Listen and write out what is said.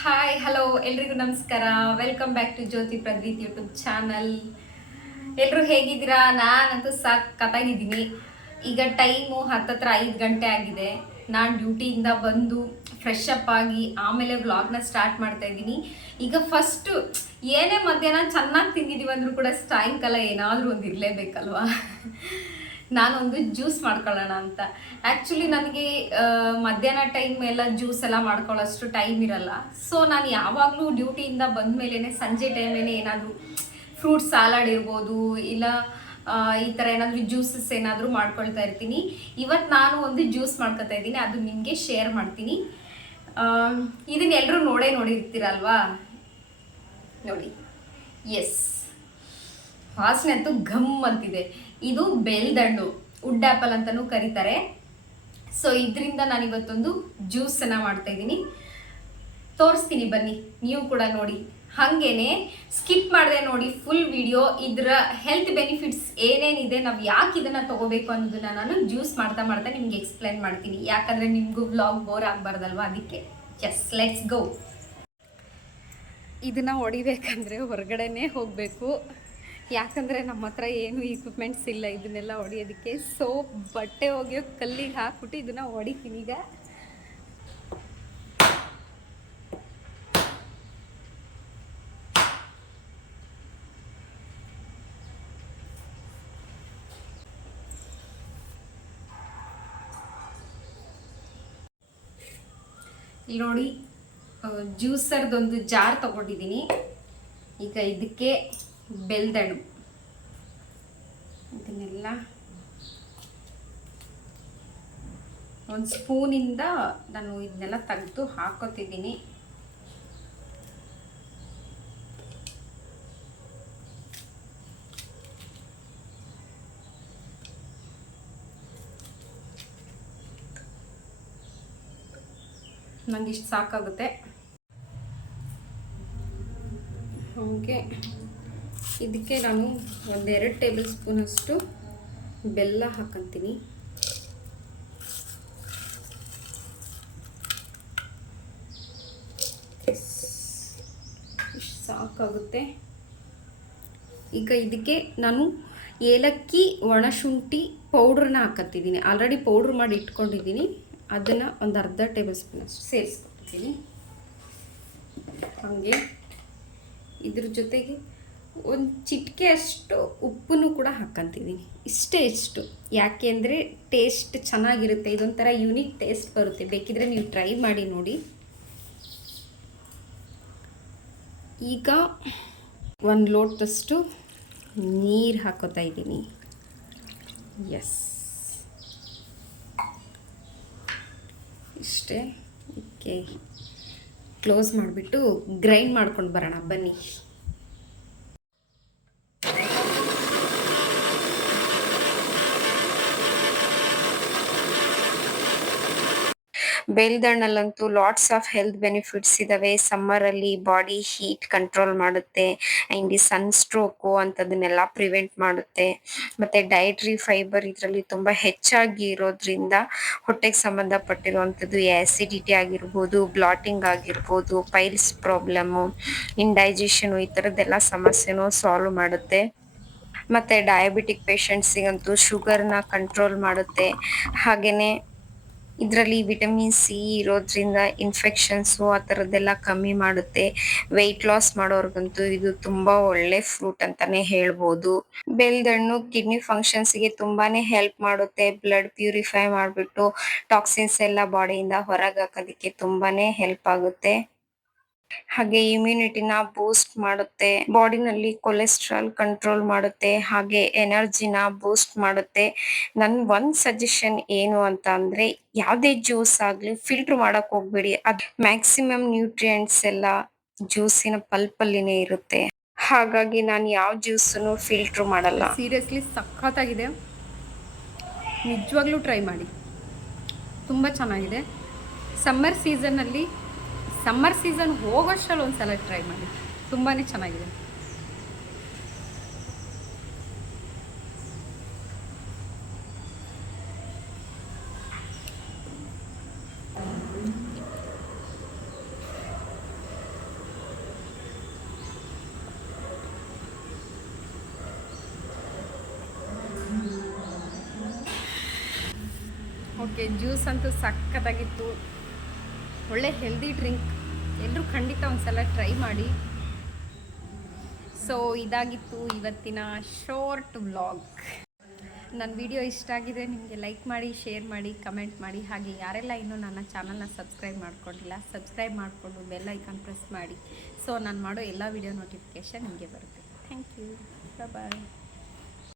Hi hello ಎಲ್ರಿಗೂ ನಮಸ್ಕಾರ. Welcome back to Jyoti Pradveet YouTube channel. ಎಲ್ಲರೂ ಹೇಗಿದ್ದೀರಾ? ನಾನಂತೂ ಸಖತ್ತಾಗಿದ್ದೀನಿ. ಈಗ ಟೈಮು ಹತ್ತತ್ರ 5 ಗಂಟೆ ಆಗಿದೆ. ನಾನು ಡ್ಯೂಟಿಯಿಂದ ಬಂದು ಫ್ರೆಶ್ ಅಪ್ ಆಗಿ ಆಮೇಲೆ ವ್ಲಾಗ್ನ ಸ್ಟಾರ್ಟ್ ಮಾಡ್ತಾ ಇದ್ದೀನಿ. ಈಗ ಫಸ್ಟು ಏನೇ ಮಧ್ಯಾಹ್ನ ಚೆನ್ನಾಗಿ ತಿಂದಿದ್ದೀವಿ ಅಂದರೂ ಕೂಡ ಸಾಯಂಕಾಲ ಏನಾದರೂ ಒಂದು ಇರಲೇಬೇಕಲ್ವಾ. ನಾನೊಂದು ಜ್ಯೂಸ್ ಮಾಡ್ಕೊಳ್ಳೋಣ ಅಂತ. ಆ್ಯಕ್ಚುಲಿ ನನಗೆ ಮಧ್ಯಾಹ್ನ ಟೈಮ್ ಎಲ್ಲ ಜ್ಯೂಸ್ ಎಲ್ಲ ಮಾಡ್ಕೊಳ್ಳೋಷ್ಟು ಟೈಮ್ ಇರಲ್ಲ. ಸೊ ನಾನು ಯಾವಾಗಲೂ ಡ್ಯೂಟಿಯಿಂದ ಬಂದ ಮೇಲೇ ಸಂಜೆ ಟೈಮೇನೆ ಏನಾದರೂ ಫ್ರೂಟ್ ಸಲಾಡ್ ಇರ್ಬೋದು, ಇಲ್ಲ ಈ ಥರ ಏನಾದರೂ ಜ್ಯೂಸಸ್ ಏನಾದರೂ ಮಾಡ್ಕೊಳ್ತಾ ಇರ್ತೀನಿ. ಇವತ್ತು ನಾನು ಒಂದು ಜ್ಯೂಸ್ ಮಾಡ್ಕೊತಾ ಇದ್ದೀನಿ, ಅದು ನಿಮಗೆ ಶೇರ್ ಮಾಡ್ತೀನಿ. ಇದನ್ನ ಎಲ್ಲರೂ ನೋಡಿರ್ತೀರಲ್ವಾ. ನೋಡಿ, ಎಸ್, ವಾಸನೆ ಅಂತೂ ಘಮ್ ಅಂತಿದೆ. ಇದು ಬೆಲ್ದಣ್ಣು, ವುಡ್ ಆ್ಯಪಲ್ ಅಂತಲೂ ಕರೀತಾರೆ. ಸೊ ಇದರಿಂದ ನಾನು ಇವತ್ತೊಂದು ಜ್ಯೂಸನ್ನು ಮಾಡ್ತಾ ಇದ್ದೀನಿ, ತೋರಿಸ್ತೀನಿ ಬನ್ನಿ, ನೀವು ಕೂಡ ನೋಡಿ. ಹಾಗೇನೆ ಸ್ಕಿಪ್ ಮಾಡಿದೆ ನೋಡಿ ಫುಲ್ ವಿಡಿಯೋ. ಇದರ ಹೆಲ್ತ್ ಬೆನಿಫಿಟ್ಸ್ ಏನೇನಿದೆ, ನಾವು ಯಾಕೆ ಇದನ್ನು ತೊಗೋಬೇಕು ಅನ್ನೋದನ್ನ ನಾನು ಜ್ಯೂಸ್ ಮಾಡ್ತಾ ನಿಮ್ಗೆ ಎಕ್ಸ್ಪ್ಲೈನ್ ಮಾಡ್ತೀನಿ. ಯಾಕಂದರೆ ನಿಮಗೂ ವ್ಲಾಗ್ ಬೋರ್ ಆಗಬಾರ್ದಲ್ವ, ಅದಕ್ಕೆ. Yes, let's go. ಇದನ್ನು ಹೊಡಿಬೇಕಂದ್ರೆ ಹೊರಗಡೆನೇ ಹೋಗಬೇಕು, ಯಾಕಂದರೆ ನಮ್ಮ ಹತ್ರ ಏನು ಇಕ್ವಿಪ್ಮೆಂಟ್ಸ್ ಇಲ್ಲ ಇದನ್ನೆಲ್ಲ ಹೊಡಿಯೋದಕ್ಕೆ. ಸೊ ಬಟ್ಟೆ ಒಗೆಯೋ ಕಲ್ಲಿಗೆ ಹಾಕ್ಬಿಟ್ಟು ಇದನ್ನು ಹೊಡಿತೀನಿ ಈಗ. ಇಲ್ಲಿ ನೋಡಿ, ಜ್ಯೂಸರ್ದೊಂದು ಜಾರ್ ತೊಗೊಂಡಿದ್ದೀನಿ. ಈಗ ಇದಕ್ಕೆ ಬೆಲ್ದಣ್ಣು ಇದನ್ನೆಲ್ಲ ಒಂದು ಸ್ಪೂನಿಂದ ನಾನು ಇದನ್ನೆಲ್ಲ ತೆಗೆದು ಹಾಕೋತಿದ್ದೀನಿ. ನನಗೆ ಇಷ್ಟು ಸಾಕಾಗುತ್ತೆ. ಹಾಗೆ ಇದಕ್ಕೆ ನಾನು 1-2 ಟೇಬಲ್ ಸ್ಪೂನಷ್ಟು ಬೆಲ್ಲ ಹಾಕಂತೀನಿ. ಇಷ್ಟು ಸಾಕಾಗುತ್ತೆ. ಈಗ ಇದಕ್ಕೆ ನಾನು ಏಲಕ್ಕಿ, ಒಣಶುಂಠಿ ಪೌಡ್ರನ್ನ ಹಾಕತ್ತಿದ್ದೀನಿ. ಆಲ್ರೆಡಿ ಪೌಡ್ರ್ ಮಾಡಿ ಇಟ್ಕೊಂಡಿದ್ದೀನಿ, ಅದನ್ನು ಒಂದು 1/2 ಟೇಬಲ್ ಸ್ಪೂನಷ್ಟು ಸೇರಿಸ್ಕೊಳ್ತೀನಿ. ಹಾಗೆ ಇದ್ರ ಜೊತೆಗೆ ಒಂದು ಚಿಟಿಕೆ ಅಷ್ಟು ಉಪ್ಪನ್ನು ಕೂಡ ಹಾಕ್ಕಂತಿದ್ದೀನಿ. ಇಷ್ಟು ಯಾಕೆ ಅಂದರೆ ಟೇಸ್ಟ್ ಚೆನ್ನಾಗಿರುತ್ತೆ, ಇದೊಂಥರ ಯೂನಿಕ್ ಟೇಸ್ಟ್ ಬರುತ್ತೆ. ಬೇಕಿದ್ರೆ ನೀವು ಟ್ರೈ ಮಾಡಿ ನೋಡಿ. ಈಗ 1 ಲೋಟದಷ್ಟು ನೀರು ಹಾಕೋತಾ ಇದ್ದೀನಿ. ಎಸ್, ಇಷ್ಟೇ. ಓಕೆ, ಕ್ಲೋಸ್ ಮಾಡಿಬಿಟ್ಟು ಗ್ರೈಂಡ್ ಮಾಡ್ಕೊಂಡು ಬರೋಣ ಬನ್ನಿ. ಬೇಲ್ದಣ್ಣಲ್ಲಂತೂ ಲಾಟ್ಸ್ ಆಫ್ ಹೆಲ್ತ್ ಬೆನಿಫಿಟ್ಸ್ ಇದಾವೆ. ಸಮ್ಮರಲ್ಲಿ ಬಾಡಿ ಹೀಟ್ ಕಂಟ್ರೋಲ್ ಮಾಡುತ್ತೆ, ಆ್ಯಂಡ್ ಈ ಸನ್ ಸ್ಟ್ರೋಕು ಅಂಥದನ್ನೆಲ್ಲ ಪ್ರಿವೆಂಟ್ ಮಾಡುತ್ತೆ. ಮತ್ತು ಡೈಟ್ರಿ ಫೈಬರ್ ಇದರಲ್ಲಿ ತುಂಬ ಹೆಚ್ಚಾಗಿ ಇರೋದ್ರಿಂದ ಹೊಟ್ಟೆಗೆ ಸಂಬಂಧಪಟ್ಟಿರುವಂಥದ್ದು ಆ್ಯಸಿಡಿಟಿ ಆಗಿರ್ಬೋದು, ಬ್ಲಾಟಿಂಗ್ ಆಗಿರ್ಬೋದು, ಪೈಲ್ಸ್ ಪ್ರಾಬ್ಲಮ್ಮು, ಇಂಡೈಜೆಷನು, ಈ ಥರದ್ದೆಲ್ಲ ಸಮಸ್ಯೆನೂ ಸಾಲ್ವ್ ಮಾಡುತ್ತೆ. ಮತ್ತು ಡಯಾಬಿಟಿಕ್ ಪೇಷಂಟ್ಸಿಗಂತೂ ಶುಗರ್ನ ಕಂಟ್ರೋಲ್ ಮಾಡುತ್ತೆ. ಹಾಗೆಯೇ ಇದರಲ್ಲಿ ವಿಟಮಿನ್ ಸಿ ಇರೋದ್ರಿಂದ ಇನ್ಫೆಕ್ಷನ್ಸು ಆ ಥರದ್ದೆಲ್ಲ ಕಮ್ಮಿ ಮಾಡುತ್ತೆ. ವೆಯ್ಟ್ ಲಾಸ್ ಮಾಡೋರ್ಗಂತೂ ಇದು ತುಂಬ ಒಳ್ಳೆ ಫ್ರೂಟ್ ಅಂತಾನೆ ಹೇಳ್ಬೋದು. ಬೆಲ್ದಣ್ಣು ಕಿಡ್ನಿ ಫಂಕ್ಷನ್ಸ್ಗೆ ತುಂಬಾನೇ ಹೆಲ್ಪ್ ಮಾಡುತ್ತೆ. ಬ್ಲಡ್ ಪ್ಯೂರಿಫೈ ಮಾಡಿಬಿಟ್ಟು ಟಾಕ್ಸಿನ್ಸ್ ಎಲ್ಲ ಬಾಡಿಯಿಂದ ಹೊರಗೆ ಹಾಕೋದಕ್ಕೆ ತುಂಬಾನೇ ಹೆಲ್ಪ್ ಆಗುತ್ತೆ. ಹಾಗೆ ಇಮ್ಯುನಿಟಿನ ಬೂಸ್ಟ್ ಮಾಡುತ್ತೆ, ಬಾಡಿನಲ್ಲಿ ಕೊಲೆಸ್ಟ್ರಾಲ್ ಕಂಟ್ರೋಲ್ ಮಾಡುತ್ತೆ, ಹಾಗೆ ಎನರ್ಜಿನ ಬೂಸ್ಟ್ ಮಾಡುತ್ತೆ. ನನ್ನ ಒಂದು ಸಜೆಷನ್ ಏನು ಅಂತ ಅಂದರೆ, ಯಾವುದೇ ಜ್ಯೂಸ್ ಆಗಲಿ ಫಿಲ್ಟರ್ ಮಾಡಕ್ಕೆ ಹೋಗ್ಬೇಡಿ. ಅದು ಮ್ಯಾಕ್ಸಿಮಮ್ ನ್ಯೂಟ್ರಿಯೆಂಟ್ಸ್ ಎಲ್ಲ ಜ್ಯೂಸಿನ ಪಲ್ಪಲ್ಲಿನೇ ಇರುತ್ತೆ. ಹಾಗಾಗಿ ನಾನು ಯಾವ ಜ್ಯೂಸನ್ನು ಫಿಲ್ಟ್ರ್ ಮಾಡಲ್ಲ. ಸೀರಿಯಸ್ಲಿ ಸಖತ್ತಾಗಿದೆ, ನಿಜವಾಗ್ಲೂ ಟ್ರೈ ಮಾಡಿ, ತುಂಬ ಚೆನ್ನಾಗಿದೆ. ಸಮ್ಮರ್ ಸೀಸನ್ ಹೋಗೋಷ್ಟರಲ್ಲಿ ಒಂದ್ಸಲ ಟ್ರೈ ಮಾಡಿ, ತುಂಬಾ ಚೆನ್ನಾಗಿದೆ. ಓಕೆ, ಜ್ಯೂಸ್ ಅಂತೂ ಸಖತ್ತಾಗಿತ್ತು. ಒಳ್ಳೆ ಹೆಲ್ದಿ ಡ್ರಿಂಕ್, ಎಲ್ಲರೂ ಖಂಡಿತ ಒಂದ್ಸಲ ಟ್ರೈ ಮಾಡಿ. ಸೊ ಇದಾಗಿತ್ತು ಇವತ್ತಿನ ಶಾರ್ಟ್ ವ್ಲಾಗ್. ನನ್ನ ವಿಡಿಯೋ ಇಷ್ಟ ಆಗಿದೆ ನಿಮಗೆ ಲೈಕ್ ಮಾಡಿ, ಶೇರ್ ಮಾಡಿ, ಕಮೆಂಟ್ ಮಾಡಿ. ಹಾಗೆ ಯಾರೆಲ್ಲ ಇನ್ನೂ ನನ್ನ ಚಾನಲ್ನ ಸಬ್ಸ್ಕ್ರೈಬ್ ಮಾಡ್ಕೊಂಡಿಲ್ಲ, ಸಬ್ಸ್ಕ್ರೈಬ್ ಮಾಡಿಕೊಂಡು ಬೆಲ್ ಐಕಾನ್ ಪ್ರೆಸ್ ಮಾಡಿ. ಸೊ ನಾನು ಮಾಡೋ ಎಲ್ಲ ವಿಡಿಯೋ ನೋಟಿಫಿಕೇಷನ್ ನಿಮಗೆ ಬರುತ್ತೆ. Thank you, bye.